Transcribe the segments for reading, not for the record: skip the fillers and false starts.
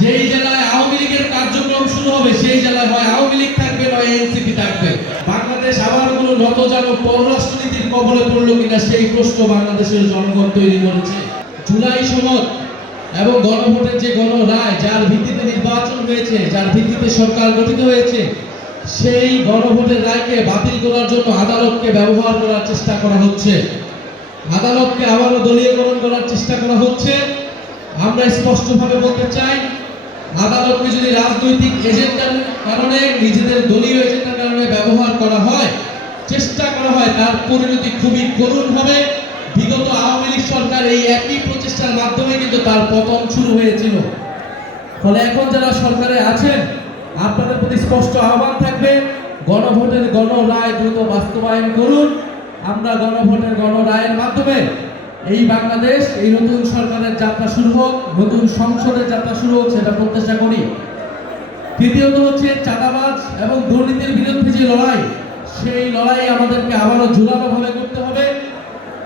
যেই জেলায় আওয়ামী লীগের কার্যক্রম শুরু হবে সেই জেলায় হয় আওয়ামী লীগ থাকবে নয় এনসিপি থাকবে। বাংলাদেশ আবার কোনো নতজানু পররাষ্ট্রনীতির কবলে পড়লো কিনা সেই প্রশ্ন বাংলাদেশের জনগণ তৈরি করেছে। জুলাই সনদ এবং গণভোটের যে গণরায়, যার ভিত্তিতে নির্বাচন হয়েছে, যার ভিত্তিতে সরকার গঠিত হয়েছে, সেই গণভোটের রায়কে বাতিল করার জন্য আদালতকে ব্যবহার করার চেষ্টা করা হচ্ছে। আদালতকে আবারও দলীয়করণ করার চেষ্টা করা হচ্ছে। আমরা স্পষ্টভাবে বলতে চাই, আদালতকে যদি রাজনৈতিক এজেন্ডার কারণে, নিজেদের দলীয় এজেন্ডার কারণে ব্যবহার করা হয়, চেষ্টা করা হয়, তার পরিণতি খুবই করুণ হবে। বিগত আওয়ামী লীগ সরকার এই একই প্রচেষ্টার মাধ্যমে কিন্তু তার পতন শুরু হয়েছিল। ফলে এখন যারা সরকারে আছেন, আপনাদের প্রতি স্পষ্ট আহ্বান থাকবে, গণভোটের গণরায় দ্রুত বাস্তবায়ন করুন। আমরা গণভোটের গণরায়ের মাধ্যমে এই বাংলাদেশ, এই নতুন সরকারের যাত্রা শুরু হোক, নতুন সংসদের যাত্রা শুরু হোক, সেটা প্রত্যাশা করি। তৃতীয়ত হচ্ছে চাঁদাবাজ এবং দুর্নীতির বিরুদ্ধে যে লড়াই, সেই লড়াই আমাদেরকে আবারও জোরালোভাবে করতে হবে।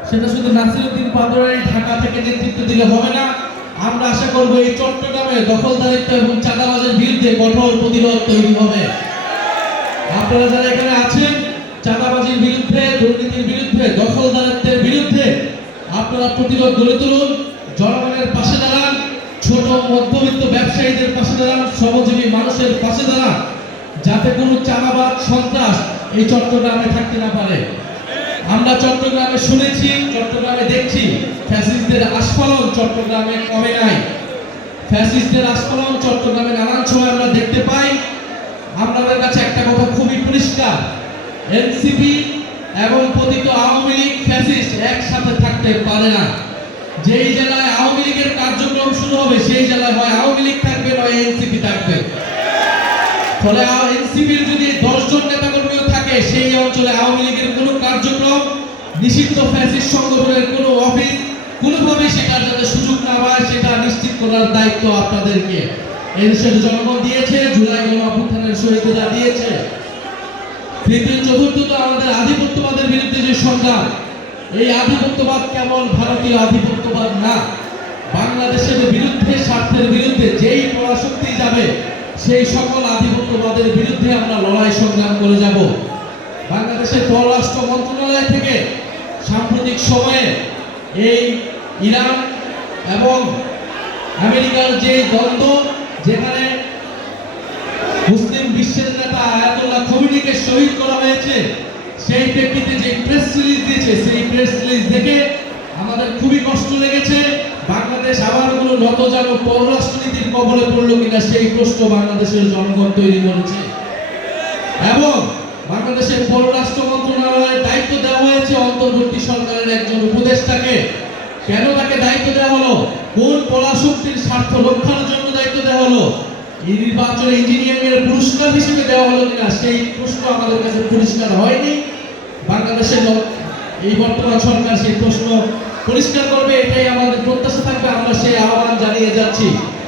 সেটা শুধু নাসিরউদ্দিন পাটোয়ারি ঢাকা থেকে নেতৃত্ব দিলে হবে না। আমরা আশা করব এই চট্টগ্রামে দখলদারিত্ব এবং চাঁদাবাজের বিরুদ্ধে কঠোর প্রতিরোধ তৈরি হবে। আপনারা যারা এখানে আছেন, চাঁদাবাজির বিরুদ্ধে, দুর্নীতির বিরুদ্ধে, দখলদারিত্বের বিরুদ্ধে আপনারা প্রতিরোধ গড়ে তুলুন, জনগণের পাশে দাঁড়ান, ছোট মধ্যবিত্ত ব্যবসায়ীদের পাশে দাঁড়ান, শ্রমজীবী মানুষের পাশে দাঁড়ান, যাতে কোনো চাঁদাবাজ সন্ত্রাস এই চট্টগ্রামে থাকতে না পারে। আমরা চট্টগ্রামে শুনেছি, চট্টগ্রামে দেখছি, ফ্যাসিস্টদের আস্ফালন চট্টগ্রামে কমে নাই। ফ্যাসিস্টদের আস্ফালন চট্টগ্রামে নানান সময় আমরা দেখতে পাই। আপনাদের কাছে একটা কথা খুবই পরিষ্কার, এনসিপি এবং পতিত আওয়ামী লীগ ফ্যাসিস্ট একসাথে থাকতে পারে না। যেই জেলায় আওয়ামী লীগের কার্যক্রম শুরু হবে সেই জেলায় হয় আওয়ামী লীগ থাকবে নয় এনসিপি থাকবে। ফলে এনসিপির যদি 10 জন নেতাকর্মীও থাকে, সেই অঞ্চলে আওয়ামী লীগের কোনো কার্যক্রম, নিষিদ্ধ ফ্যাসিস্ট সংগঠনের কোনো অফিস কোনোভাবে সেটার যাতে সুযোগ না পায়, সেটা নিশ্চিত করার দায়িত্ব আপনাদেরকে এই দেশের জনগণ দিয়েছে, জুলাই গণঅভ্যুত্থানের শহীদরা দিয়েছে। তৃতীয় চতুর্থত আমাদের আধিপত্যবাদের বিরুদ্ধে যে সংগ্রাম, এই আধিপত্যবাদ কেবল ভারতীয় আধিপত্যবাদ না, বাংলাদেশের বিরুদ্ধে, স্বার্থের বিরুদ্ধে যেই পরাশক্তি যাবে, সেই সকল আধিপত্যবাদের বিরুদ্ধে আমরা লড়াই সংগ্রাম করে যাব। বাংলাদেশের পররাষ্ট্র মন্ত্রণালয় থেকে সাম্প্রতিক সময়ে এই ইরান এবং আমেরিকার যে দ্বন্দ্ব, যেখানে মুসলিম বিশ্বের নেতা আয়াতুল্লাহ খোমেনিকে শহীদ করা হয়েছে, সেই প্রেক্ষিতে যে প্রেস রিলিজ দিয়েছে, সেই প্রেস রিলিজ দেখে আমাদের খুবই কষ্ট লেগেছে। বাংলাদেশ আবার কোনো নতজানু পররাষ্ট্রনীতির কবলে পড়লো কিনা সেই প্রশ্ন বাংলাদেশের জনগণ তৈরি করেছে। এবং বাংলাদেশের পররাষ্ট্র মন্ত্রণালয়ের দায়িত্ব দেওয়া হয়েছে অন্তর্বর্তী সরকারের একজন উপদেষ্টাকে। কেন তাকে দায়িত্ব দেওয়া হলো? কোন পরাশক্তির স্বার্থ রক্ষার জন্য দায়িত্ব দেওয়া হলো? এই নির্বাচনে ইঞ্জিনিয়ারিং এর পুরস্কার হিসেবে দেওয়া হলো কিনা সেই প্রশ্ন আমাদের কাছে পরিষ্কার হয়নি। বাংলাদেশের এই বর্তমান সরকার সেই প্রশ্ন পরিষ্কার করবে, এটাই আমাদের প্রত্যাশা থাকবে। আমরা সেই আহ্বান জানিয়ে যাচ্ছি।